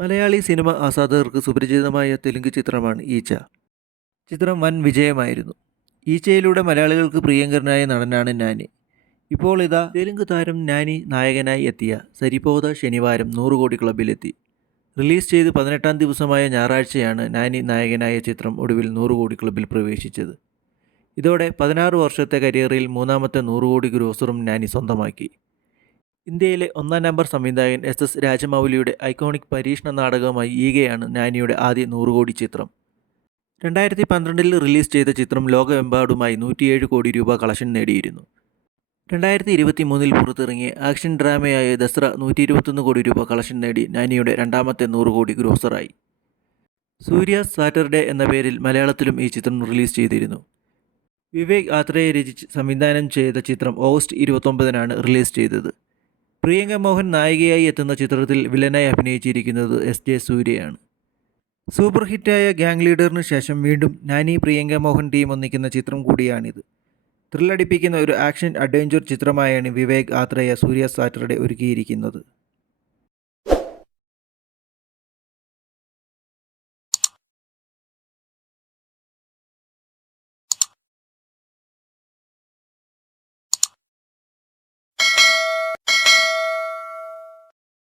Malayali cinema ആസ്വാദകർക്ക് സുപരിചിതമായ തെലുങ്ക് ചിത്രമാണ് ഈച്ച. ചിത്രം വൻ വിജയമായിരുന്നു. ഈച്ചയിലൂടെ മലയാളികൾക്ക് പ്രിയങ്കരനായ നടനാണ് നാനി. ഇപ്പോൾ ഇതാ തെലുങ്ക് താരം നാനി നായകനായി എത്തിയ സരിപോത ശനിവാരം 100 കോടി ക്ലബ്ബിലെത്തി. റിലീസ് ചെയ്ത് 18-ാം ദിവസമായ ഞായറാഴ്ചയാണ് നാനി നായകനായ ചിത്രം ഒടുവിൽ 100 കോടി ക്ലബ്ബിൽ പ്രവേശിച്ചത്. ഇതോടെ 16 വർഷത്തെ കരിയറിൽ മൂന്നാമത്തെ 100 കോടി ഗ്രോസറും നാനി സ്വന്തമാക്കി. ഇന്ത്യയിലെ ഒന്നാം നമ്പർ സംവിധായകൻ എസ് രാജമൗലിയുടെ ഐക്കോണിക് പരീക്ഷണ നാടകമായി ഈഗയാണ് നാനിയുടെ ആദ്യ 100 കോടി ചിത്രം. 2012-ൽ റിലീസ് ചെയ്ത ചിത്രം ലോകമെമ്പാടുമായി 107 കോടി രൂപ കളക്ഷൻ നേടിയിരുന്നു. 2023-ൽ പുറത്തിറങ്ങിയ ആക്ഷൻ ഡ്രാമയായ ദസ്ര 121 കോടി രൂപ കളക്ഷൻ നേടി നാനിയുടെ രണ്ടാമത്തെ 100 കോടി ഗ്രോസറായി. സൂര്യാസ് സാറ്റർഡേ എന്ന പേരിൽ മലയാളത്തിലും ഈ ചിത്രം റിലീസ് ചെയ്തിരുന്നു. വിവേക് ആത്രേയ രചിച്ച് സംവിധാനം ചെയ്ത ചിത്രം ഓഗസ്റ്റ് 29-നാണ് റിലീസ് ചെയ്തത്. പ്രിയങ്ക മോഹൻ നായികയായി എത്തുന്ന ചിത്രത്തിൽ വില്ലനായി അഭിനയിച്ചിരിക്കുന്നത് എസ് സൂര്യയാണ്. സൂപ്പർ ഹിറ്റായ ഗ്യാങ് ലീഡറിന് ശേഷം വീണ്ടും നാനി പ്രിയങ്ക മോഹൻ ടീം ഒന്നിക്കുന്ന ചിത്രം കൂടിയാണിത്. ത്രില്ലടിപ്പിക്കുന്ന ഒരു ആക്ഷൻ അഡ്വഞ്ചർ ചിത്രമായാണ് വിവേക് ആത്രേയ സൂര്യ സാറ്റർഡേ ഒരുക്കിയിരിക്കുന്നത്.